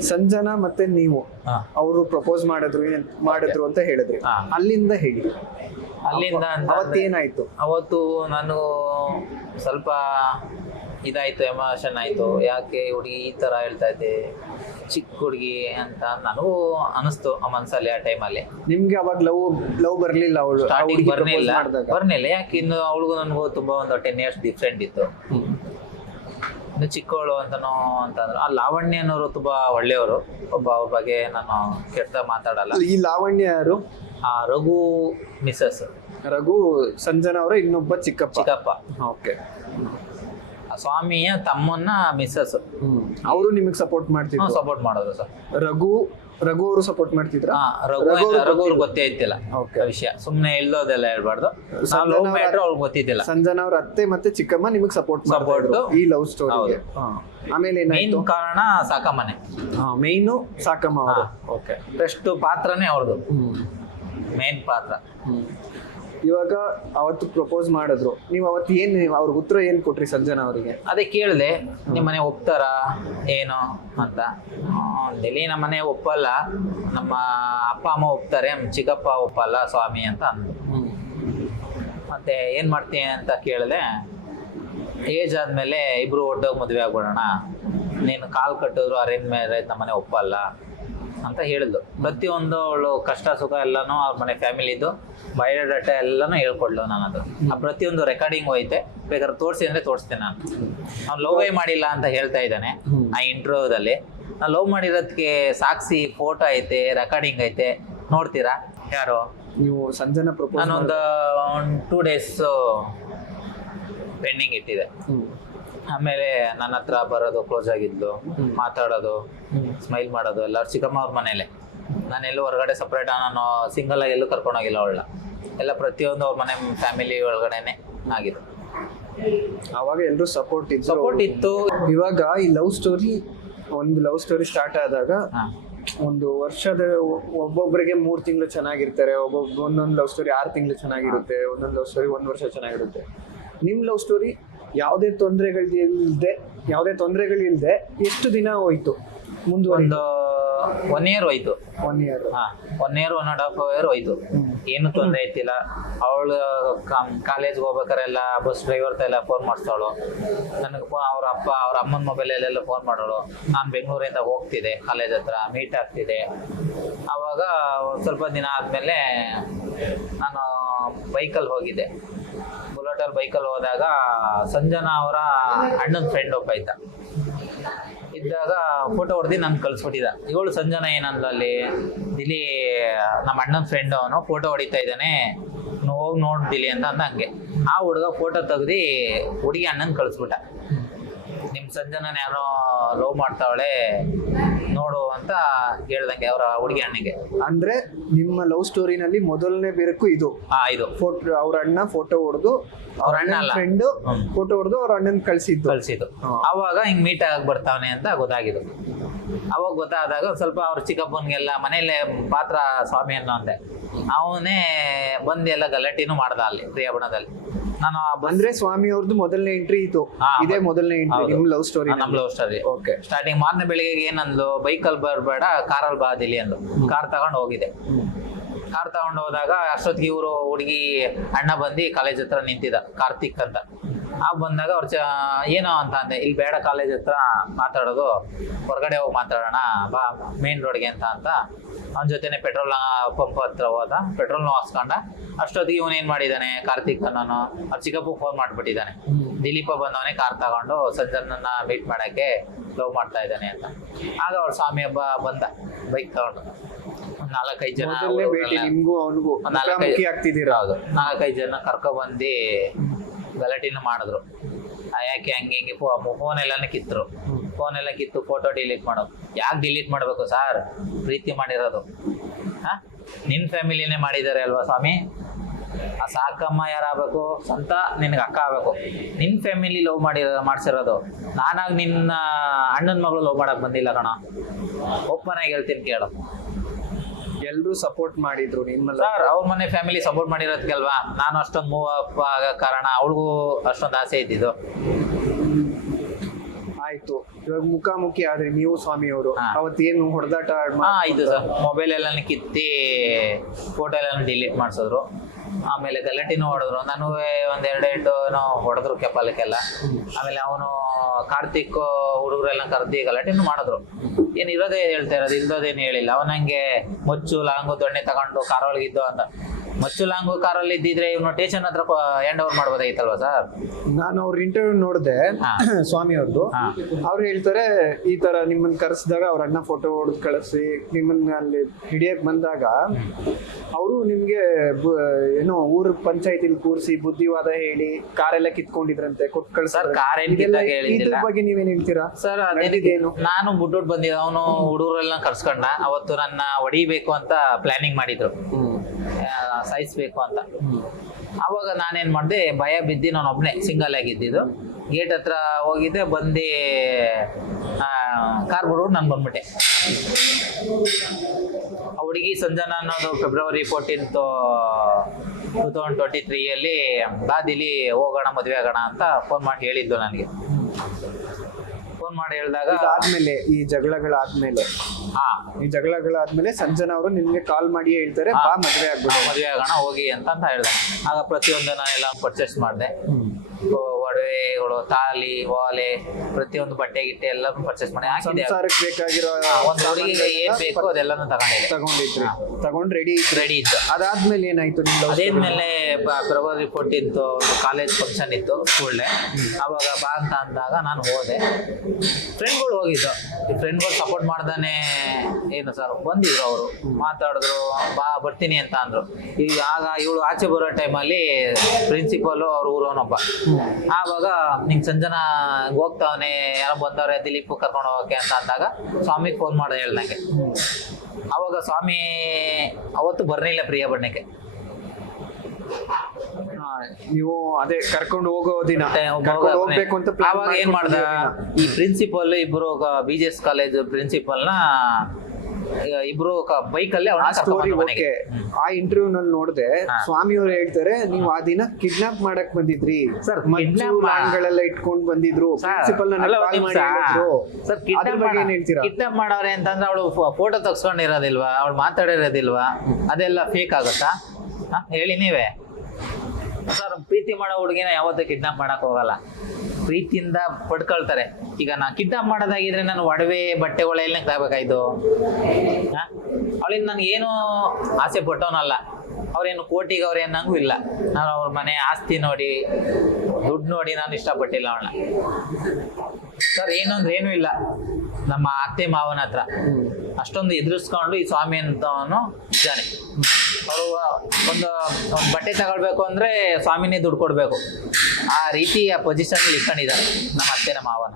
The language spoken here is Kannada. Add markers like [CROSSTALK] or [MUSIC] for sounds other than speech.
ಸಂಜನಾ ಮತ್ತೆ ನೀವು. ಅವರು ಪ್ರಪೋಸ್ ಮಾಡಿದ್ರು ಮಾಡಿದ್ರು ಅಂತ ಹೇಳಿದ್ರಿ. ಅಲ್ಲಿಂದ ಹೇಳಿ. ಅಲ್ಲಿಂದ ಅವತ್ತೇನಾಯ್ತು? ಅವತ್ತು ನಾನು ಸ್ವಲ್ಪ ಇದಾಯ್ತು ಎಮೋಷನ್ ಆಯ್ತು. ಯಾಕೆ ಹುಡುಗಿ ಈ ತರ ಹೇಳ್ತಾ ಇದ್ದೆ? ಚಿಕ್ಕ ಹುಡುಗಿ ಅಂತ ನನಗೂ ಅನಿಸ್ತು ಆ ಮನ್ಸಲ್ಲಿ ಆ ಟೈಮಲ್ಲಿ ನಿಮ್ಗೆ ಅವಾಗ ಲವ್ ಲವ್ ಬರ್ಲಿಲ್ಲ ಅವಳು? ಸ್ಟಾರ್ಟಿಂಗ್ ಮಾಡಿದಾಗ? ಬರ್ನಿಲ್ಲ ಯಾಕೆ ಇನ್ನು ಅವಳಿಗೂ ನನಗೂ ತುಂಬಾ ಒಂದು ಟೆನ್ ಇಯರ್ಸ್ ಡಿಫ್ರೆಂಟ್ ಇತ್ತು. ಇನ್ನು ಚಿಕ್ಕವಳು ಅಂತನೋ ಅಂತಂದ್ರೆ ಆ ಲಾವಣ್ಯ ಅನ್ನೋರು ತುಂಬಾ ಒಳ್ಳೆಯವರು. ಒಬ್ಬ ಅವ್ರ ಬಗ್ಗೆ ನಾನು ಕೆಟ್ಟ ಮಾತಾಡಲ್ಲ. ಈ ಲಾವಣ್ಯ ಯಾರು? ಆ ರಘು ಮಿಸಸ್ ರಘು ಸಂಜನಾ ಅವರ ಇನ್ನೊಬ್ಬ ಚಿಕ್ಕಪ್ಪ. ಚಿಕ್ಕಪ್ಪ. ಓಕೆ. ಸ್ವಾಮಿಯ ತಮ್ಮನ್ನ ಮಿಸ್ಸಸ್ ಅವರು ನಿಮಗೆ ಸಪೋರ್ಟ್ ಮಾಡ್ತಿದ್ರು. ಸಪೋರ್ಟ್ ಮಾಡೋದು ಸರ್. ರಘು ರಘು ಅವರು ಸಪೋರ್ಟ್ ಮಾಡ್ತಿದ್ರ? ಹಾ ರಘು ರಘು ಅವ್ರು ರಘು ಅವ್ರಿಗೆ ಗೊತ್ತೇ ಇತ್ತಿಲ್ಲ ವಿಷಯ. ಸುಮ್ನೆ ಇಲ್ಲೋದೆಲ್ಲ ಹೇಳ್ಬಾರ್ದು. ಲವ್ ಮ್ಯಾಟ್ರ್ ಅವ್ರಿಗೆ ಗೊತ್ತಿದ್ದಿಲ್ಲ. ಸಂಜನಾ ಅವ್ರ ಅತ್ತೆ ಮತ್ತೆ ಚಿಕ್ಕಮ್ಮ ನಿಮಗೆ ಸಪೋರ್ಟ್ ಸಪೋರ್ಟ್ ಈ ಲವ್ ಸ್ಟೋರಿಗೆ ಆಮೇಲೆ ಮೇನ್ ಕಾರಣ ಸಾಕಮ್ಮನೆ. ಮೇಯ್ನು ಸಾಕಮ್ಮ ಅವರು. ಓಕೆ ಫಸ್ಟ್ ಪಾತ್ರನೇ ಅವ್ರದ್ದು ಮೇನ್ ಪಾತ್ರ. ಇವಾಗ ಅವತ್ತು ಪ್ರಪೋಸ್ ಮಾಡಿದ್ರು. ನೀವು ಅವತ್ತು ಏನು ಅವ್ರ ಉತ್ತರ ಏನು ಕೊಟ್ರಿ ಸಜ್ಜನ ಅವರಿಗೆ? ಅದೇ ಕೇಳಿದೆ, ನಿಮ್ಮ ಮನೆ ಒಪ್ತಾರಾ? ಏನು? ಅಂತ. ಡೆಲಿ ನಮ್ಮ ಮನೆ ಒಪ್ಪಲ್ಲ. ನಮ್ಮ ಅಪ್ಪ, ಅಮ್ಮ ಒಪ್ತಾರೆ. ನಮ್ಮ ಚಿಕ್ಕಪ್ಪ ಒಪ್ಪಲ್ಲ ಸ್ವಾಮಿ ಅಂತ ಅಂದ್ರು. ಮತ್ತೆ ಏನು ಮಾಡ್ತೀನಿ ಅಂತ ಕೇಳಿದೆ, ಏಜ್ ಆದಮೇಲೆ ಇಬ್ರು ಒಟ್ಟೋಗಿ ಮದುವೆ ಆಗ್ಬಿಡೋಣ. ನೀನು ಕಾಲು ಕಟ್ಟಿದ್ರು ಅರೇಂಜ್ ಮ್ಯಾರೇಜ್ ನಮ್ಮನೆ ಒಪ್ಪಲ್ಲ. ಅಂತ ಹೇಳಿದ್ಲು. ಪ್ರತಿಯೊಂದು ಅವಳು ಕಷ್ಟ ಸುಖ ಎಲ್ಲಾನು ಅವ್ರ ಮನೆ ಫ್ಯಾಮಿಲಿದು ಬಯೋಡಾಟಾ ಎಲ್ಲಾನು ಹೇಳ್ಕೊಡ್ಲು ನಾನು ಅದು ಆ ಪ್ರತಿಯೊಂದು ರೆಕಾರ್ಡಿಂಗ್ ಹೋಯ್ತೆ. ಬೇಕಾದ್ರೆ ತೋರಿಸಿ ಅಂದ್ರೆ ತೋರಿಸ್ತೇನೆ ನಾನು. ಅವ್ನು ಲವ್ವೇ ಮಾಡಿಲ್ಲ ಅಂತ ಹೇಳ್ತಾ ಇದ್ದಾನೆ ಆ ಇಂಟರ್ವ್ಯೂದಲ್ಲಿ ನಾನು ಲವ್ ಮಾಡಿರೋದಕ್ಕೆ ಸಾಕ್ಷಿ ಫೋಟೋ ಐತೆ ರೆಕಾರ್ಡಿಂಗ್ ಐತೆ ನೋಡ್ತೀರಾ? ಯಾರು? ನೀವು ಸಂಜನಾ ಪ್ರಪೋಸ್ ನಾನೊಂದು ಒಂದು ಟೂ ಡೇಸ್ ಪೆಂಡಿಂಗ್ ಇಟ್ಟಿದೆ ಆಮೇಲೆ ನನ್ನ ಹತ್ರ ಬರೋದು ಕ್ಲೋಸ್ ಆಗಿದ್ಲು ಮಾತಾಡೋದು ಸ್ಮೈಲ್ ಮಾಡೋದು ಎಲ್ಲರೂ ಚಿಕ್ಕಮ್ಮ ಅವ್ರ ಮನೇಲೆ. ನಾನು ಎಲ್ಲೂ ಹೊರಗಡೆ ಸಪ್ರೇಟ್ ನಾನು ಸಿಂಗಲ್ ಆಗಿ ಎಲ್ಲೂ ಕರ್ಕೊಂಡೋಗಿಲ್ಲ ಅವಳ ಎಲ್ಲ ಪ್ರತಿಯೊಂದು ಅವ್ರ ಮನೆ ಫ್ಯಾಮಿಲಿ ಒಳಗಡೆನೆ ಆಗಿದೆ. ಅವಾಗ ಎಲ್ಲರೂ ಸಪೋರ್ಟ್ ಇತ್ತು ಸಪೋರ್ಟ್ ಇತ್ತು. ಇವಾಗ ಈ ಲವ್ ಸ್ಟೋರಿ ಒಂದು ಲವ್ ಸ್ಟೋರಿ ಸ್ಟಾರ್ಟ್ ಆದಾಗ ಒಂದು ವರ್ಷದ ಒಬ್ಬೊಬ್ಬರಿಗೆ ಮೂರ್ ತಿಂಗಳು ಚೆನ್ನಾಗಿರ್ತಾರೆ ಒಬ್ಬೊಬ್ಬ ಒಂದೊಂದು ಲವ್ ಸ್ಟೋರಿ ಆರು ತಿಂಗಳು ಚೆನ್ನಾಗಿರುತ್ತೆ ಒಂದೊಂದು ಲವ್ ಸ್ಟೋರಿ ಒಂದ್ ವರ್ಷ ಚೆನ್ನಾಗಿರುತ್ತೆ. ನಿಮ್ ಲವ್ ಸ್ಟೋರಿ ಯಾವುದೇ ತೊಂದರೆಗಳಿಲ್ದೆ ಯಾವುದೇ ತೊಂದರೆಗಳಿಲ್ದೆ ಎಷ್ಟು ದಿನ ಹೋಯ್ತು? ಮುಂದೆ ಒಂದು ಒನ್ ಇಯರ್ ಹೋಯ್ತು. ಒನ್ ಇಯರ್ ಹಾ one year one and half year ಹೋಯ್ತು. ಏನು ತೊಂದರೆ ಐತಿಲ್ಲ ಅವಳು ಕಾಲೇಜ್ಗೆ ಹೋಗ್ಬೇಕಾರೆಲ್ಲ ಬಸ್ ಡ್ರೈವರ್ ಎಲ್ಲ ಫೋನ್ ಮಾಡಿಸ್ತಾಳು. ನನಗೆ ಅವ್ರ ಅಪ್ಪ ಅವ್ರ ಅಮ್ಮನ ಮೊಬೈಲಲ್ಲೆಲ್ಲ ಫೋನ್ ಮಾಡೋಳು. ನಾನು ಬೆಂಗಳೂರಿಂದ ಹೋಗ್ತಿದ್ದೆ ಕಾಲೇಜ್ ಹತ್ರ ಮೀಟ್ ಆಗ್ತಿದೆ ಆವಾಗ ಸ್ವಲ್ಪ ದಿನ ಆದಮೇಲೆ ನಾನು ಬೈಕಲ್ಲಿ ಹೋಗಿದ್ದೆ. ಬುಲೆಟಲ್ಲಿ ಬೈಕಲ್ಲಿ ಹೋದಾಗ ಸಂಜನಾ ಅವರ ಅಣ್ಣನ ಫ್ರೆಂಡ್ ಒಬ್ಬ ಇದ್ದ. ಇದ್ದಾಗ ಫೋಟೋ ಹೊಡೆದು ನನ್ನ ಕಳ್ಸ್ಬಿಟ್ಟಿದ್ದ ಇವಳು ಸಂಜನಾ ಅಲ್ಲಿ? ದಿಲಿ ನಮ್ಮ ಅಣ್ಣನ ಫ್ರೆಂಡ್ ಅವನು ಫೋಟೋ ಹೊಡಿತಾ ಇದ್ದಾನೆ ಹೋಗಿ ನೋಡ್ದಿಲಿ ಅಂತ ಅಂದ ಹಂಗೆ ಆ ಹುಡುಗ ಫೋಟೋ ತೆಗ್ದು ಹುಡುಗಿ ಅಣ್ಣನ ಕಳಿಸ್ಬಿಟ್ಟ. ನಿಮ್ಮ ಸಂಜನನ ಯಾರೋ ಲವ್ ಮಾಡ್ತಾವಳೆ ನೋಡು ಅಂತ ಹೇಳ್ದಂಗೆ ಅವರ ಹುಡುಗಿ ಅಣ್ಣಗೆ. ಅಂದ್ರೆ ನಿಮ್ಮ ಲವ್ ಸ್ಟೋರಿನಲ್ಲಿ ಮೊದಲನೇ ಬೇರಕ್ಕೂ ಇದು. ಆ ಇದು. ಫೋಟೋ ಅವ್ರ ಅಣ್ಣ ಫೋಟೋ ಹೊಡೆದು ಅವ್ರ ಅಣ್ಣ ಅಲ್ಲ. ಫ್ರೆಂಡ್ ಫೋಟೋ ಹೊಡೆದು ಅವ್ರ ಅಣ್ಣನ ಕಳ್ಸಿದ್ದು. ಕಳ್ಸಿದ್ದು. ಅವಾಗ ಹಿಂಗ್ ಮೀಟ್ ಆಗಿ ಬರ್ತಾವನೆ ಅಂತ ಗೊತ್ತಾಗಿದ್ದು. ಅವಾಗ ಗೊತ್ತಾದಾಗ ಸ್ವಲ್ಪ ಅವ್ರ ಚಿಕ್ಕಪ್ಪನಿಗೆಲ್ಲ ಮನೆಯಲ್ಲೇ ಪಾತ್ರ ಸ್ವಾಮಿ ಅನ್ನೋ ಅಂದೆ. ಅವನೇ ಬಂದು ಎಲ್ಲ ಗಲಾಟಿನೂ ಮಾಡ್ದ ಅಲ್ಲಿ ಪ್ರಿಯಾಬಣದಲ್ಲಿ ನಾನು ಬಂದ್ರೆ ಅಂದ್ರೆ ಸ್ವಾಮಿ ಅವ್ರದ್ದು ಮೊದಲನೇ ಎಂಟ್ರಿ ಇತ್ತು. ಇದೇ ಮೊದಲನೇ ಎಂಟ್ರಿ. ನಿಮ್ ಲವ್ ಸ್ಟೋರಿ ನಮ್ ಲವ್ ಸ್ಟೋರಿ ಓಕೆ ಸ್ಟಾರ್ಟಿಂಗ್ ಮಾರನೇ ಬೆಳಿಗ್ಗೆ ಏನಂದ್ಲು ಅಲ್ಲಿ ಬರಬೇಡ ಕಾರಲ್ಲಿ ಬಾದಿಲಿ ಅಂದ್ಲು. ಕಾರ್ ತಗೊಂಡು ಹೋಗಿದೆ ಕಾರ್ ತಗೊಂಡು ಹೋದಾಗ ಅಷ್ಟೊತ್ತಿಗೆ ಇವರು ಹುಡುಗಿ ಅಣ್ಣ ಬಂದು ಕಾಲೇಜ್ ಹತ್ರ ನಿಂತಿದ್ದ, ಕಾರ್ತಿಕ್ ಅಂತ. ಆ ಬಂದಾಗ ಅವ್ರ ಚ, ಏನೋ ಅಂತ ಅಂದೆ, ಇಲ್ಲಿ ಬೇಡ ಕಾಲೇಜ್ ಹತ್ರ ಮಾತಾಡೋದು, ಹೊರಗಡೆ ಹೋಗಿ ಮಾತಾಡೋಣ, ಬಾ ಮೇನ್ ರೋಡ್ಗೆ ಅಂತ ಅಂತ. ಅವನ ಜೊತೆನೆ ಪೆಟ್ರೋಲ್ ಪಂಪ್ ಹತ್ರ ಹೋದ ಪೆಟ್ರೋಲ್ ಹಾಕ್ಸ್ಕೊಂಡ ಅಷ್ಟೊತ್ತಿಗೆ ಇವನು ಏನ್ ಮಾಡಿದಾನೆ, ಕಾರ್ತಿಕ್ ಅನ್ನೋನು, ಅವ್ರ ಚಿಕ್ಕಪ್ಪ ಫೋನ್ ಮಾಡ್ಬಿಟ್ಟಿದ್ದಾನೆ ದಿಲೀಪ ಬಂದವನೇ ಕಾರ್ ತಗೊಂಡು ಸಜ್ಜನನ್ನ ಮೀಟ್ ಮಾಡಕ್ಕೆ ಲವ್ ಮಾಡ್ತಾ ಇದ್ದಾನೆ ಅಂತ. ಆಗ ಅವ್ರ ಸ್ವಾಮಿ ಹಬ್ಬ ಬಂದ ಬೈಕ್ ತಗೊಂಡು. ನಾಲ್ಕೈದು ಜನ ಮೊದಲನೇ ಭೇಟಿ ನಿಮ್ಗೂ ಅವನಿಗೂ ಒಂದ್ ನಾಲ್ಕೈದು ಮುಖಾಮುಖಿ ಆಗ್ತಿದ್ದೀರಾ? ಹೌದು. ನಾಲ್ಕೈದು ಜನ ಕರ್ಕೊ ಬಂದು ಗಲಾಟಿನ ಮಾಡಿದ್ರು. ಯಾಕೆ ಹಂಗೆ ಹಿಂಗೆ ಫೋನ್ ಎಲ್ಲಾನು ಕಿತ್ತರು ಫೋನ್ ಎಲ್ಲ ಕಿತ್ತು ಫೋಟೋ ಡಿಲೀಟ್ ಮಾಡೋದು. ಯಾಕೆ ಡಿಲೀಟ್ ಮಾಡಬೇಕು ಸರ್? ಪ್ರೀತಿ ಮಾಡಿರೋದು. ಹಾ? ನಿನ್ ಫ್ಯಾಮಿಲಿನೇ ಮಾಡಿದ್ದಾರೆ ಅಲ್ವಾ ಸ್ವಾಮಿ? ಆ ಸಾಕಮ್ಮ ಯಾರಾಗಬೇಕು? ಸ್ವಂತ ನಿನ್ಗೆ ಅಕ್ಕ ಆಗ್ಬೇಕು. ನಿನ್ನ ಫ್ಯಾಮಿಲಿ ಲವ್ ಮಾಡಿ ಮಾಡ್ಸಿರೋದು. ನಾನಾಗ ನಿನ್ನ ಅಣ್ಣನ ಮಗಳು ಲವ್ ಮಾಡಕ್ ಬಂದಿಲ್ಲ ಕಣ. ಓಪನ್ ಆಗಿ ಹೇಳ್ತೀನಿ ಕೇಳು. ಎಲ್ರು ಸಪೋರ್ಟ್ ಮಾಡಿದ್ರು ನಿಮ್ಮ love- ಸರ್ ಅವ್ರ ಮನೆ ಫ್ಯಾಮಿಲಿ ಸಪೋರ್ಟ್ ಮಾಡಿರೋದ್ಕಲ್ವಾ? ನಾನು ಅಷ್ಟೊಂದು ಮೂವ್ ಅಪ್ ಆಗೋ ಕಾರಣ ಅವಳಿಗೂ ಅಷ್ಟೊಂದು ಆಸೆ ಇದ್ದಿದ್ದು. ಆಯ್ತು. ಇವಾಗ ಮುಖಾಮುಖಿ ಆದ್ರೆ ನೀವು ಸ್ವಾಮಿಯವರು ಹಾ. ಅವತ್ತೇನು ಹೊಡೆದಾಟ ಹಾ ಇದು ಸರ್ ಮೊಬೈಲ್ ಎಲ್ಲ ಕಿತ್ತಿ ಫೋಟೋ ಎಲ್ಲ ಡಿಲೀಟ್ ಮಾಡಿಸಿದ್ರು. ಆಮೇಲೆ ಗಲಾಟಿನೂ ಹೊಡೆದ್ರು. ನಾನು ಒಂದ್ ಎರಡೆರಡು ಹೊಡೆದ್ರು ಕೆಪಾಲಕ್ಕೆಲ್ಲ ಆಮೇಲೆ ಅವನು ಕಾರ್ತಿಕ್ ಹುಡುಗರೆಲ್ಲ ಕರ್ದಿ ಗಲಾಟೆನೂ ಮಾಡಿದ್ರು. ಏನ್ ಇರೋದೇ ಹೇಳ್ತಾ ಇರೋದು, ಇಲ್ದೋದೇನು ಹೇಳಿಲ್ಲ. ಅವನಂಗೆ ಮೊಚ್ಚು, ಲಾಂಗು, ದೊಣ್ಣೆ ತಗೊಂಡು ಕಾರೊಳಗಿದ್ದು ಅಂತ. ಮೊಚ್ಚು ಲಾಂಗು ಕಾರಲ್ಲಿ ಇದ್ದಿದ್ರೆ ಇವನು ಟೇಷನ್ ಹತ್ರ ಎಂಡ್ ಓವರ್ ಮಾಡ್ಬೋದಾಗಿತ್ತಲ್ವಾ ಸರ್? ನಾನು ಅವ್ರ ಇಂಟರ್ವ್ಯೂ ನೋಡಿದೆ [COUGHS] ಸ್ವಾಮಿ ಅವ್ರದ್ದು. ಅವ್ರು ಹೇಳ್ತಾರೆ ಈ ತರ ನಿಮ್ಮನ್ನ ಕರೆಸಿದಾಗ ಅವ್ರ ಅಣ್ಣ ಫೋಟೋ ಹೊಡೆದು ಕಳಿಸಿ ನಿಮ್ಮನ್ನ ಅಲ್ಲಿ ಹಿಡಿಯಕ್ ಬಂದಾಗ ಅವರು ನಿಮ್ಗೆ ಏನೋ ಊರ್ ಪಂಚಾಯತಿಲಿ ಕೂರಿಸಿ ಬುದ್ಧಿವಾದ ಹೇಳಿ ಕಾರೆಲ್ಲ ಕಿತ್ಕೊಂಡಿದ್ರಂತೆ ಕೊಟ್ಟು ಸರ್ ಕಳ್ಸಾರ ಕಾರ್ ಇದ್ರ ಬಗ್ಗೆ ನೀವೇನ್ ಹೇಳ್ತೀರಾ? ಸರ್ ನಡೆದಿದ್ದೇನು? ನಾನು ಬುಡ್ಡೋಡ್ ಬಂದಿದ್ದೆ ಅವನು ಹುಡುಗರೆಲ್ಲ ಕರ್ಸ್ಕೊಂಡ ಅವತ್ತು ನನ್ನ ಹೊಡಿಬೇಕು ಅಂತ ಪ್ಲಾನಿಂಗ್ ಮಾಡಿದ್ರು. ಸಾಯಿಸ್ಬೇಕು ಅಂತ. ಅವಾಗ ನಾನೇನ್ ಮಾಡಿದೆ ಭಯ ಬಿದ್ದು ನಾನು ಒಬ್ನೇ ಸಿಂಗಲ್ ಆಗಿದ್ದಿದ್ದು. ಗೇಟ್ ಹತ್ರ ಹೋಗಿದ್ದೆ ಬಂದು ಕಾರ್ ಬಿಡ್ಬಿಟ್ಟು ನಾನು ಬಂದ್ಬಿಟ್ಟೆ. ಹುಡುಗಿ ಸಂಜನಾ ಅನ್ನೋದು February fourteenth two thousand twenty ತ್ರೀಯಲ್ಲಿ ದಾದಿಲಿ ಹೋಗೋಣ ಮದುವೆ ಆಗೋಣ ಅಂತ ಫೋನ್ ಮಾಡಿ ಹೇಳಿದ್ದು ನನಗೆ. ಫೋನ್ ಮಾಡಿ ಹೇಳಿದಾಗ ಆದ್ಮೇಲೆ ಈ ಜಗಳಗಳಾದ್ಮೇಲೆ. ಹಾ. ಈ ಜಗಳಗಳಾದ್ಮೇಲೆ ಸಂಜನಾ ಅವರು ನಿಮ್ಗೆ ಕಾಲ್ ಮಾಡಿ ಹೇಳ್ತಾರೆ. ಬಾ ಮದ್ವೆ ಆಗ್ಬಿಡು. ಮದುವೆ ಆಗೋಣ ಹೋಗಿ ಅಂತ ಅಂತ ಹೇಳ್ದೆ ಆಗ ಪ್ರತಿಯೊಂದನ್ನ ಎಲ್ಲ ಪರ್ಚೇಸ್ ಮಾಡಿದೆ. ಒಡವೆಗಳು ತಾಲಿ ಓಲೆ ಪ್ರತಿಯೊಂದು ಬಟ್ಟೆ ಗಿಟ್ಟೆ ಎಲ್ಲಾನು ಪರ್ಚೇಸ್ ಮಾಡಿ ಹಾಕಿದೆ ಸಂಸಾರಕ್ಕೆ ಬೇಕಾಗಿರೋ ಒಂದು ಹುಡುಗಿಗೆ ಏನ್ ಬೇಕು ಅದೆಲ್ಲಾನು ತಗೊಂಡಿದ್ದೆ. ತಗೊಂಡಿದ್ರಿ. ತಗೊಂಡ್ ರೆಡಿ ರೆಡಿ ಇತ್ತು. ಅದಾದ್ಮೇಲೆ ಏನಾಯ್ತು ನಿಮ್ love story? ಅದಾದ್ಮೇಲೆ ಫೆಬ್ರವರಿ ಫೋರ್ಟೀನ್ತ್ ಒಂದು ಕಾಲೇಜ್ ಫಂಕ್ಷನ್ ಇತ್ತು ಸ್ಕೂಲ್ಡೆ ಅವಾಗ ಬಾ ಅಂತ ಅಂದಾಗ ನಾನು ಹೋದೆ. ಫ್ರೆಂಡ್ಗಳು ಹೋಗಿದ್ದು. ಈ ಫ್ರೆಂಡ್ಗಳು ಸಪೋರ್ಟ್ ಮಾಡ್ದಾನೆ ಏನು ಸರ್ ಬಂದಿದ್ರು ಅವರು. ಮಾತಾಡಿದ್ರು ಬಾ ಬರ್ತೀನಿ ಅಂತ ಅಂದ್ರು. ಈಗ ಆಗ ಇವಳು ಆಚೆ ಬರೋ ಟೈಮಲ್ಲಿ ಪ್ರಿನ್ಸಿಪಲ್ ಅವ್ರ ಊರವನೊಬ್ಬ. ಆವಾಗ ನಿಂಗೆ ಸಂಜನಾ ಹೋಗ್ತಾವನೆ ಯಾರೋ ಬಂದವ್ರೆ ದಿಲೀಪ್ ಕರ್ಕೊಂಡು ಹೋಗಕ್ಕೆ ಅಂತ ಅಂದಾಗ ಸ್ವಾಮಿಗೆ ಫೋನ್ ಮಾಡಿ ಹೇಳ್ದಂಗೆ ಅವಾಗ ಸ್ವಾಮಿ ಅವತ್ತು ಬರ್ಲಿಲ್ಲ ಪ್ರಿಯ ಬಣ್ಣಕ್ಕೆ ನೀವು ಅದೇ ಕರ್ಕೊಂಡು ಹೋಗೋ ದಿನ ಅವಾಗ ಕರ್ಕೊಂಡು ಹೋಗ್ಬೇಕು ಅಂತ ಪ್ಲಾನ್ ಏನ್ ಮಾಡ್ದ? ಈ ಪ್ರಿನ್ಸಿಪಲ್ ಇಬ್ರು ಬಿ ಜಿ ಎಸ್ ಕಾಲೇಜ್ ಪ್ರಿನ್ಸಿಪಲ್ನ ನ ಇಬ್ರು ಬೈಕ್ ಅಲ್ಲಿ ಆ ಸ್ಟೋರಿ ಓಕೆ ಆ ಇಂಟರ್ವ್ಯೂ ನಲ್ಲಿ ನೋಡಿದೆ. ಸ್ವಾಮಿ ಅವ್ರು ಹೇಳ್ತಾರೆ ನೀವು ಆ ದಿನ ಕಿಡ್ನಾಪ್ ಮಾಡಕ್ ಬಂದಿದ್ರಿ. ಸರ್ ಮಾ- ಇಟ್ಕೊಂಡ್ ಬಂದಿದ್ರು. ಪ್ರಿನ್ಸಿಪಲ್ ಸರ್ ಕಿಡ್ನಾಪ್ ಮಾಡವ್ರೆ ಅಂತಂದ್ರೆ ಅವಳು ಫೋಟೋ ತಗ್ಸ್ಕೊಂಡಿರೋದಿಲ್ವಾ? ಅವಳು ಮಾತಾಡಿರೋದಿಲ್ವಾ? ಅದೆಲ್ಲ ಫೇಕ್ ಆಗುತ್ತಾ? ಹೇಳಿ ನೀವೇ. ಸರ್, ಪ್ರೀತಿ ಮಾಡೋ ಹುಡುಗಿನ ಯಾವತ್ತೂ ಕಿಡ್ನಾಪ್ ಮಾಡಕ್ ಹೋಗಲ್ಲ. ಪ್ರೀತಿಯಿಂದ ಪಡ್ಕೊಳ್ತಾರೆ. ಈಗ ನಾ ಕಿಡ್ನಾಪ್ ಮಾಡೋದಾಗಿದ್ರೆ ನಾನು ಒಡವೆ ಬಟ್ಟೆಗಳೆಲ್ಲ ತಗಬೇಕಾಯ್ತು ಅವಳಿಂದ ನನ್ಗೆ ಏನು ಆಸೆ ಪಟ್ಟವನಲ್ಲ ಅವ್ರೇನು ಕೋಟಿಗೆ ಅವ್ರು ಏನಂಗು ಇಲ್ಲ. ನಾನು ಅವ್ರ ಮನೆ ಆಸ್ತಿ ನೋಡಿ, ದುಡ್ಡು ನೋಡಿ ನಾನು ಇಷ್ಟಪಟ್ಟಿಲ್ಲ ಅವಳನ್ನ. ಸರ್ ಏನು ಏನೂ ಇಲ್ಲ. ನಮ್ಮ ಅತ್ತೆ ಮಾವನ ಹತ್ರ. ಅಷ್ಟೊಂದು ಎದುರಿಸ್ಕೊಂಡು ಈ ಸ್ವಾಮಿ ಅಂತವನು ಇದ್ದಾನೆ. ಅವರು ಒಂದು ಒಂದು ಬಟ್ಟೆ ತಗೊಳ್ಬೇಕು ಅಂದ್ರೆ ಸ್ವಾಮಿನೇ ದುಡ್ಡು ಕೊಡ್ಬೇಕು. ಆ ರೀತಿ ಆ ಪೊಸಿಷನ್ ಇಟ್ಕೊಂಡಿದ್ದಾರೆ ನಮ್ಮ ಅತ್ತೆ ನಮ್ಮ ಮಾವನ.